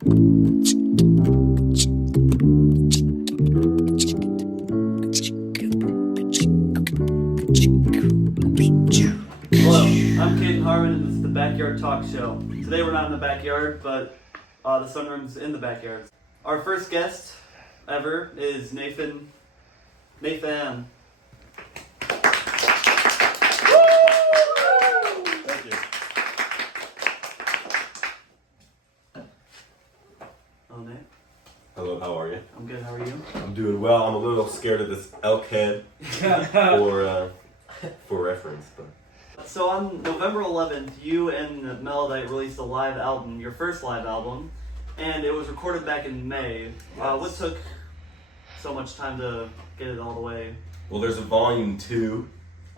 Hello, I'm Caden Harmon, and this is the Backyard Talk Show. Today we're not in the backyard, but the sunroom's in the backyard. Our first guest ever is Nafan. Thank you. Hello, Nate. Hello, how are you? I'm good. How are you? I'm doing well. I'm a little scared of this elk head for reference, but So on November 11th, you and Melodite released a live album, your first live album, and it was recorded back in May. Yes. What took so much time to get it all the way? well, there's a volume 2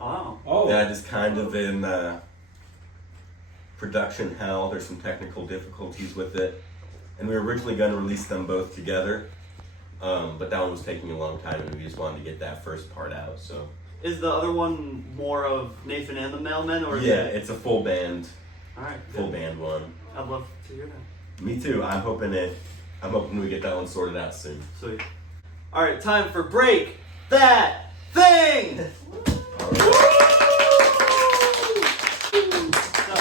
Oh. that is kind of in production hell. There's some technical difficulties with it, and we were originally going to release them both together, but that one was taking a long time, and we just wanted to get that first part out. So Is the other one more of Nathan and the Mailmen, or is yeah, it? it's a full band All right. full Good. band one. I'd love to hear that. Me too. I'm hoping we get that one sorted out soon. Sweet. All right, time for Break That Thing. So,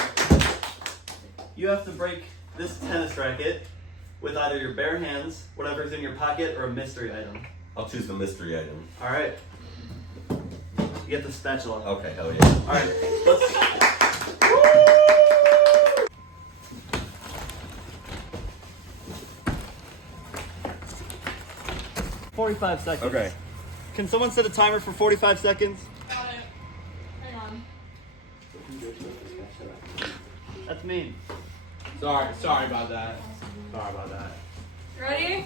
you have to break this tennis racket with either your bare hands, whatever's in your pocket, or a mystery item. I'll choose the mystery item. All right. You get the spatula. Okay, hell yeah. All right, let's. 45 seconds. Okay. Can someone set a timer for 45 seconds? Got it. Hang on. That's mean. Sorry about that. Ready?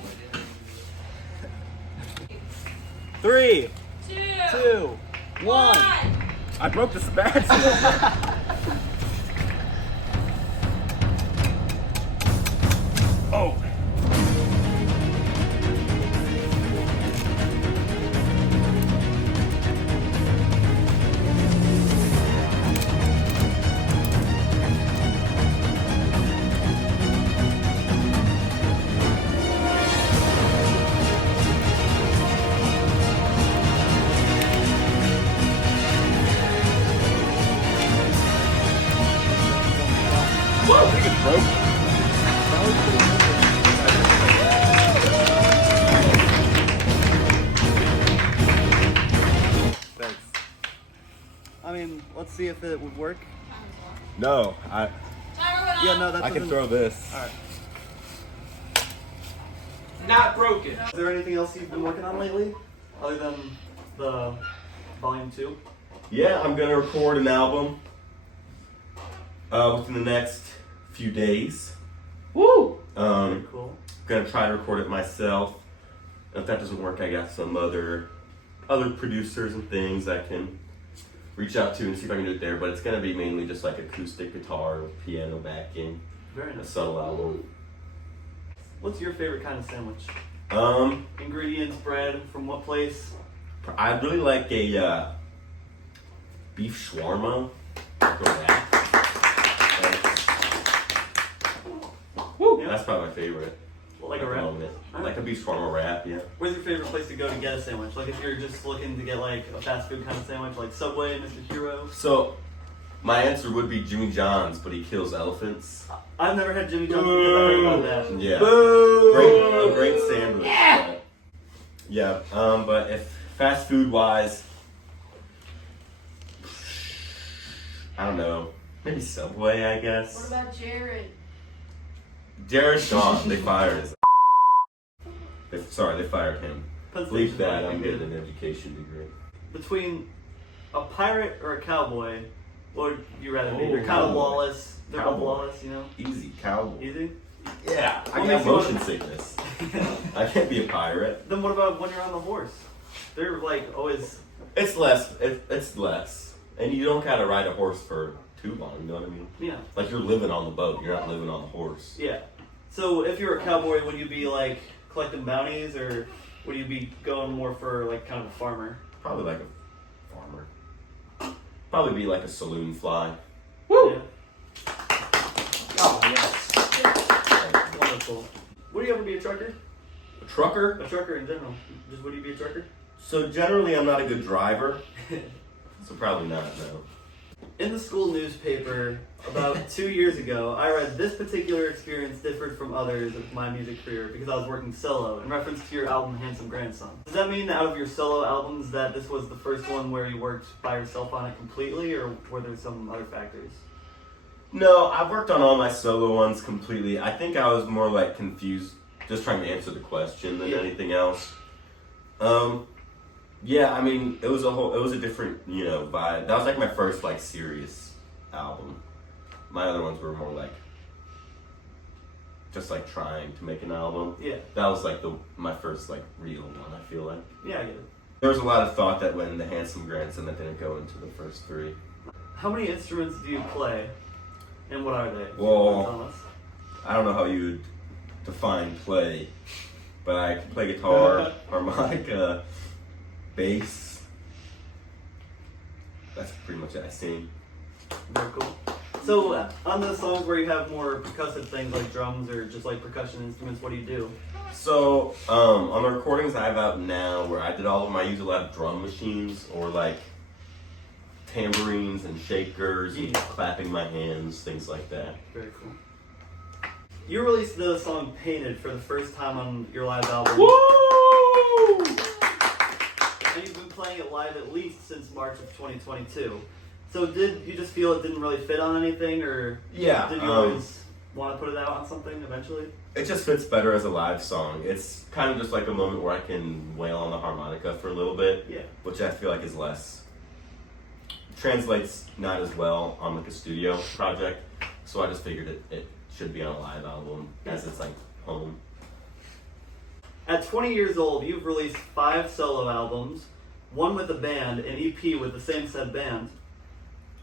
3, Two. 2, 1. I broke the spatula. Oh. Whoa, I think it's broke. Thanks. I mean, let's see if it would work. No, Timer went off. Yeah, no, that I can doesn't- throw this. All right. Not broken. Is there anything else you've been working on lately, other than the volume 2? Yeah, I'm gonna record an album within the next few days. Woo! Um, Very cool. gonna try to record it myself. If that doesn't work, I got some other producers and things I can reach out to and see if I can do it there. But it's gonna be mainly just like acoustic guitar with piano backing, Very a nice. subtle album. What's your favorite kind of sandwich? Um, Ingredients, bread, from what place? I really like a beef shawarma. Like a wrap. Woo! Yeah. That's probably my favorite. Like a at the wrap? moment. Like a beef shawarma wrap, yeah. Where's your favorite place to go to get a sandwich? Like if you're just looking to get like a fast food kind of sandwich, like Subway, Mr. Hero. So, my answer would be Jimmy John's, but he kills elephants. I've never had Jimmy John's because I heard about that. Yeah. Boo! A great sandwich. Yeah. Yeah. But if fast food wise, I don't know. Maybe Subway, I What guess. about Jared? Jared Shaw, they fired his. They fired him. Penn Believe Station's that, probably I'm good. getting an education degree. Between a pirate or a cowboy, what would you rather be? They're kind of cowboy. lawless. They're both Cowboy. lawless, you know? Easy, cowboy. Easy? Yeah, What I makes got you motion wanna- sickness. I can't be a pirate. Then what about when you're on the horse? They're like always. It's less. It's less, and you don't gotta ride a horse for too long. You know what I mean? Yeah. Like you're living on the boat. You're not living on the horse. Yeah. So if you're a cowboy, would you be like collecting bounties, or would you be going more for like kind of a farmer? Probably like a farmer. Probably be like a saloon fly. Woo! Yeah. Oh, yes. Wonderful. Would you ever be a trucker? A trucker? A trucker in general. Just would you be a trucker? So generally I'm not a good driver. So probably not, no. In the school newspaper about 2 years ago, I read this particular experience differed from others of my music career because I was working solo in reference to your album Handsome Grandson. Does that mean that out of your solo albums that this was the first one where you worked by yourself on it completely, or were there some other factors? No, I've worked on all my solo ones completely. I think I was more like confused, just trying to answer the question than anything else. Yeah, I mean, it was a different, vibe. That was like my first like serious album. My other ones were more like just like trying to make an album. Yeah. That was like my first like real one, I feel like. Yeah, I get it. There was a lot of thought that went into Handsome Grandson that didn't go into the first three. How many instruments do you play, and what are they? Well, Tell us. I don't know how you would define play, but I can play guitar, harmonica, bass. That's pretty much it. I sing. Very cool. So, on the songs where you have more percussive things like drums or just like percussion instruments, what do you do? So, on the recordings I have out now, where I did all of them, I use a lot of drum machines or like tambourines and shakers and clapping my hands, things like that. Very cool. You released the song Painted for the first time on your live album. Woo! And you've been playing it live at least since March of 2022. So did you just feel it didn't really fit on anything, or Yeah. did you always want to put it out on something eventually? It just fits better as a live song. It's kind of just like a moment where I can wail on the harmonica for a little bit, Yeah. which I feel like is translates not as well on like a studio project. So I just figured it should be on a live album as it's like home. At 20 years old, you've released 5 solo albums, one with a band, an EP with the same said band,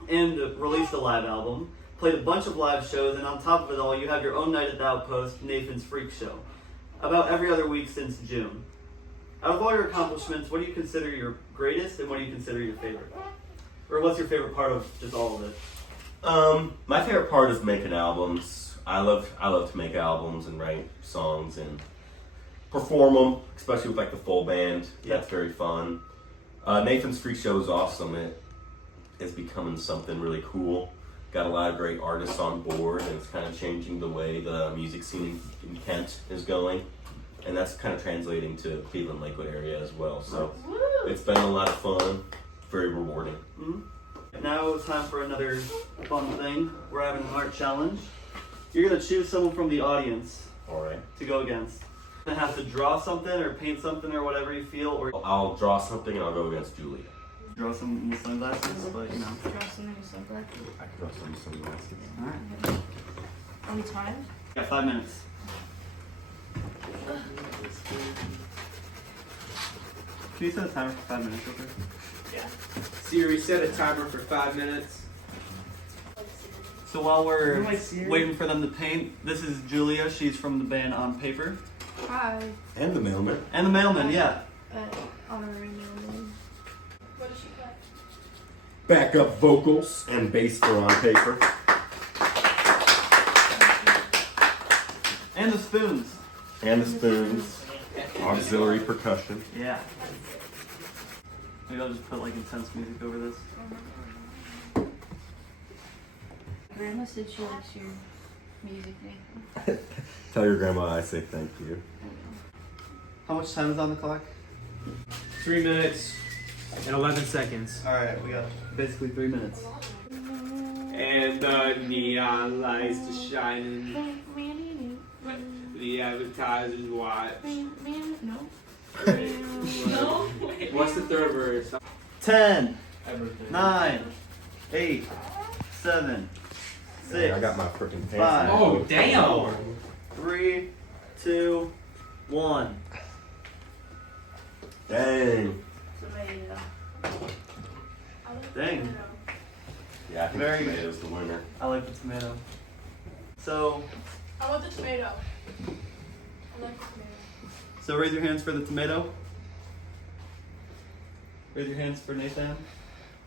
and released a live album, played a bunch of live shows, and on top of it all, you have your own night at the Outpost, Nafan's Freak Show, about every other week since June. Out of all your accomplishments, what do you consider your greatest, and what do you consider your favorite? Or what's your favorite part of just all of it? My favorite part is making albums. I love to make albums and write songs and perform them, especially with like the full band. Yeah. That's very fun. Nathan's Freak Show is awesome. It is becoming something really cool. Got a lot of great artists on board, and it's kind of changing the way the music scene in Kent is going. And that's kind of translating to Cleveland, Lakewood area as well. So it's been a lot of fun, very rewarding. Mm-hmm. Now it's time for another fun thing. We're having an art challenge. You're going to choose someone from the audience All right. to go against. You're going to have to draw something or paint something or whatever you feel, or I'll draw something and I'll go against Julia. draw some with sunglasses, but you know. Draw something with sunglasses. I can draw some sunglasses. Alright. Any time? Got 5 minutes. Can you set a timer for 5 minutes real quick? Siri, set a timer for 5 minutes. So while we're You like Siri? waiting for them to paint, this is Julia. She's from the band On Paper. Hi. And the mailman. And the mailman, yeah. Honorary mailman. What does she play? Backup vocals and bass for On Paper. And the spoons. And the spoons. Auxiliary percussion. Yeah. Maybe I'll just put like intense music over this. Grandma said she likes your music, Nathan. Tell your grandma I say thank you. How much time is on the clock? 3 minutes and 11 seconds. Alright, we got basically 3 minutes. And the neon lights are shining. The advertisers watch. No. No. What's the third verse? 10, Everything. 9, 8, 7, 6, I got my freaking pants. 5, Oh, damn. 3, 2, 1. Dang. Tomato. Dang. Yeah, I think Very the tomato's the winner. I like the tomato. So, I want the tomato. I like the tomato. so raise your hands for the tomato. Raise your hands for Nathan.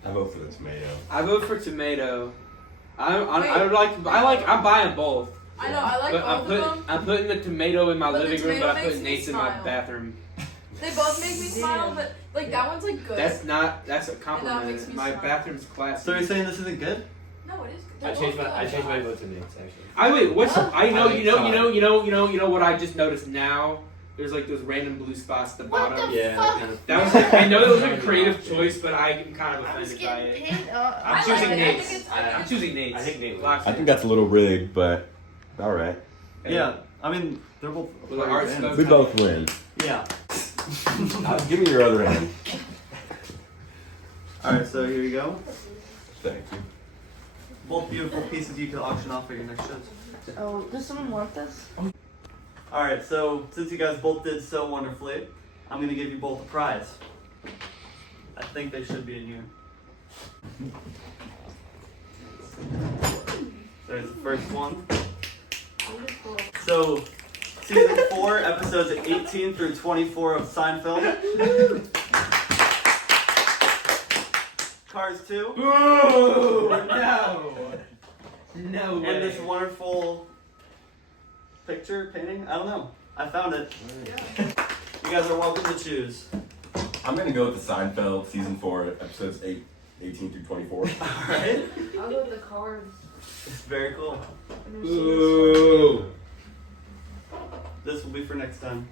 I vote for the tomato. I vote for tomato. I like. I'm buying both. I know, I like But both of them. I'm putting the tomato in my But the living room, tomato but I makes put me Nate's in my smile. bathroom. They both make me smile, but like that one's like good. That's a makes compliment. me My smile. bathroom's classy. So you're saying this isn't good? No, it is good. I changed my vote to Nate's actually. I wait. What's Huh? I know I you know think you know you know you know you know what I just noticed now? There's like those random blue spots at the What bottom. the Yeah, fuck? kind of. That was like, I know that was like a creative choice, but I'm kind of I was offended by getting it. paid off. I'm I like choosing it. I Nate's. think it's- I'm choosing Nate's. I think Nate Lock I it. think that's a little rigged, but all right. Yeah. I mean, they're both. Well, the art bands. stuff- We both win. Yeah. Give me your other hand. Alright, so here you go. Thank you. Both beautiful pieces you can auction off at your next shows. Oh, does someone want this? Alright, so since you guys both did so wonderfully, I'm gonna give you both a prize. I think they should be in here. There's the first one. Beautiful. So, season 4, episodes 18 through 24 of Seinfeld. Cars 2. Ooh, no. No way. And this wonderful picture, painting? I don't know. I found it. You guys are welcome to choose. I'm gonna go with the Seinfeld season 4, episodes 18 through 24. Alright? I'll go with the cards. It's very cool. I've never seen this Ooh. This will be for next time.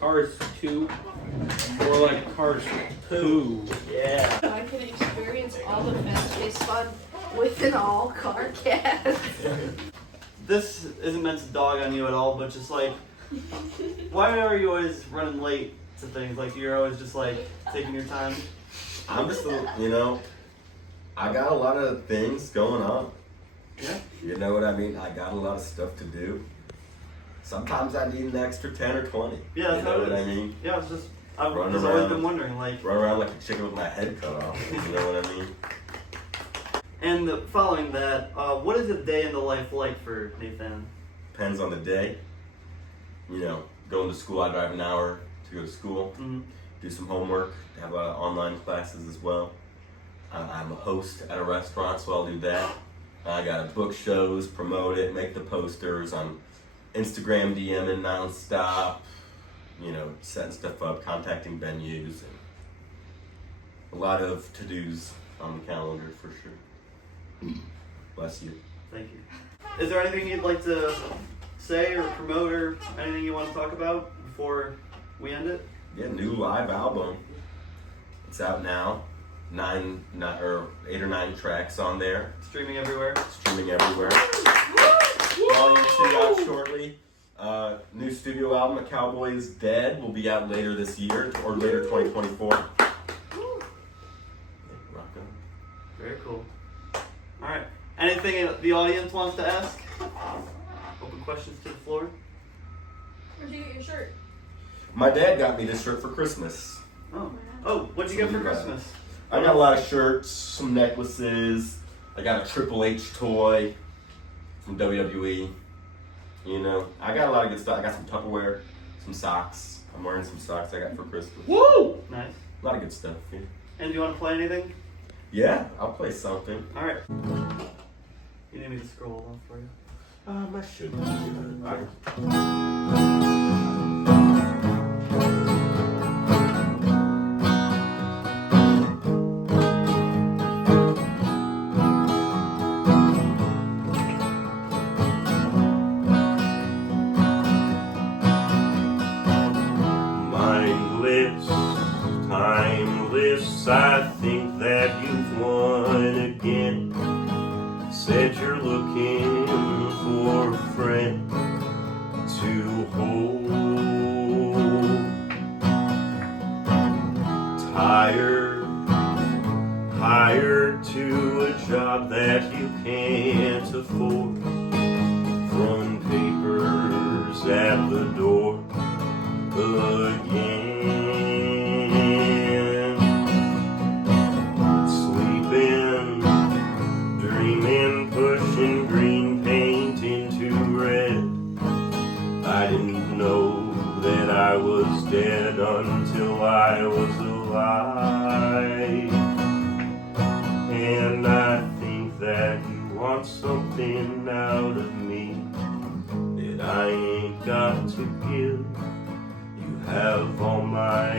Cars 2. More like Cars 2. Yeah. one. I can experience all the fast-paced fun with an all-car cast. This isn't meant to dog on you at all, but just like, why are you always running late to things? Like, you're always just like taking your time. I'm just, I got a lot of things going on. Yeah. You know what I mean? I got a lot of stuff to do. Sometimes I need an extra 10 or 20. Yeah, that's you know how it what is. I mean? Yeah, it's just, I've Run just always around. been wondering, like, Run around like a chicken with my head cut off. You know what I mean? and following that, what is a day in the life like for Nathan? Depends on the day. You know, going to school, I drive an hour to go to school, Mm-hmm. do some homework, have a lot of online classes as well. I'm a host at a restaurant, so I'll do that. I gotta book shows, promote it, make the posters on Instagram, DMing nonstop, you know, setting stuff up, contacting venues, and a lot of to-dos on the calendar for sure. Bless you. Thank you. Is there anything you'd like to say or promote or anything you want to talk about before we end it? Yeah, new live album. It's out now. 8 or 9 tracks on there, Streaming everywhere. streaming everywhere. Volume 2 out shortly. New studio album, A Cowboy Is Dead, will be out later this year or later 2024. Yeah, rock on. Very cool. All right. Anything the audience wants to ask? Open questions to the floor. Where'd you get your shirt? My dad got me this shirt for Christmas. Oh, what'd you get for Christmas? I got a lot of shirts, some necklaces. I got a Triple H toy from WWE. You know, I got a lot of good stuff. I got some Tupperware, some socks. I'm wearing some socks I got for Christmas. Woo! Nice. A lot of good stuff. Yeah, And do you want to play anything? yeah, I'll play something. All right. You need me to scroll off for you. I should. All right. Mindless, timeless, I think that you've won again. Said you're looking for a friend to hold. Hired to a job that you can't afford. Throwing papers at the door again. Sleeping, dreaming, pushing green paint into red. I didn't know that I was dead until I was alive. And I think that you want something out of me. I ain't got to give. You have all my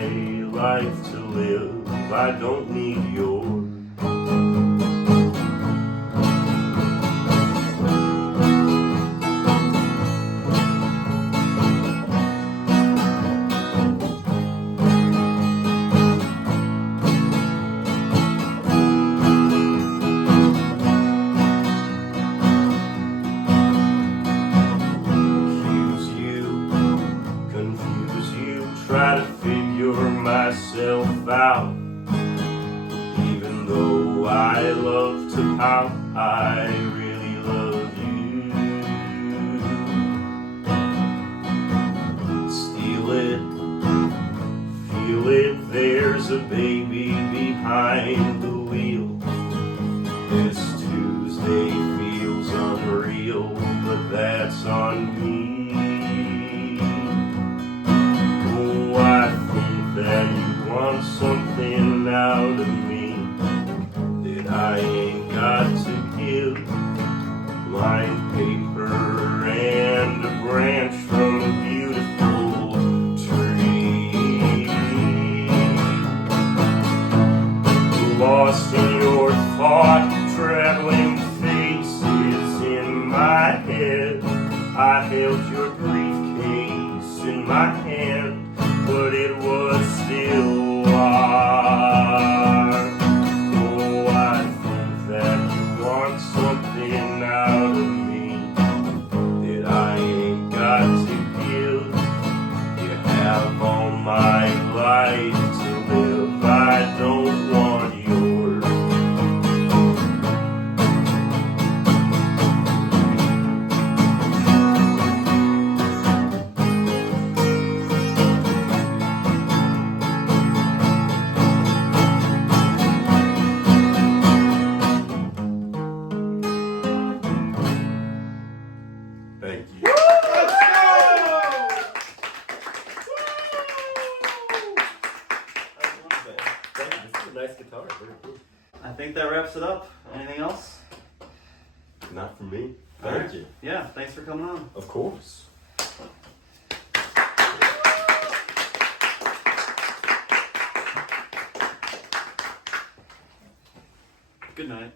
life to live. I don't need yours. Try to figure myself out. Even though I love to pout, I really love you. Steal it, feel it, there's a baby behind the wheel. This Tuesday feels unreal, but that's on me. That you want something out of me that I ain't got to give. Lined paper and a branch from a beautiful tree. Lost in your thought, traveling faces in my head. I held your briefcase in my hand, but it was still locked. Oh, I think that you want something out of me that I ain't got to give. You have all my life to live. I don't want yours. Thank you. Let's go! Thank you. This is a nice guitar. Very cool. I think that wraps it up. Anything else? Not for me. All Thank right. you. Yeah, thanks for coming on. Of course. Good night.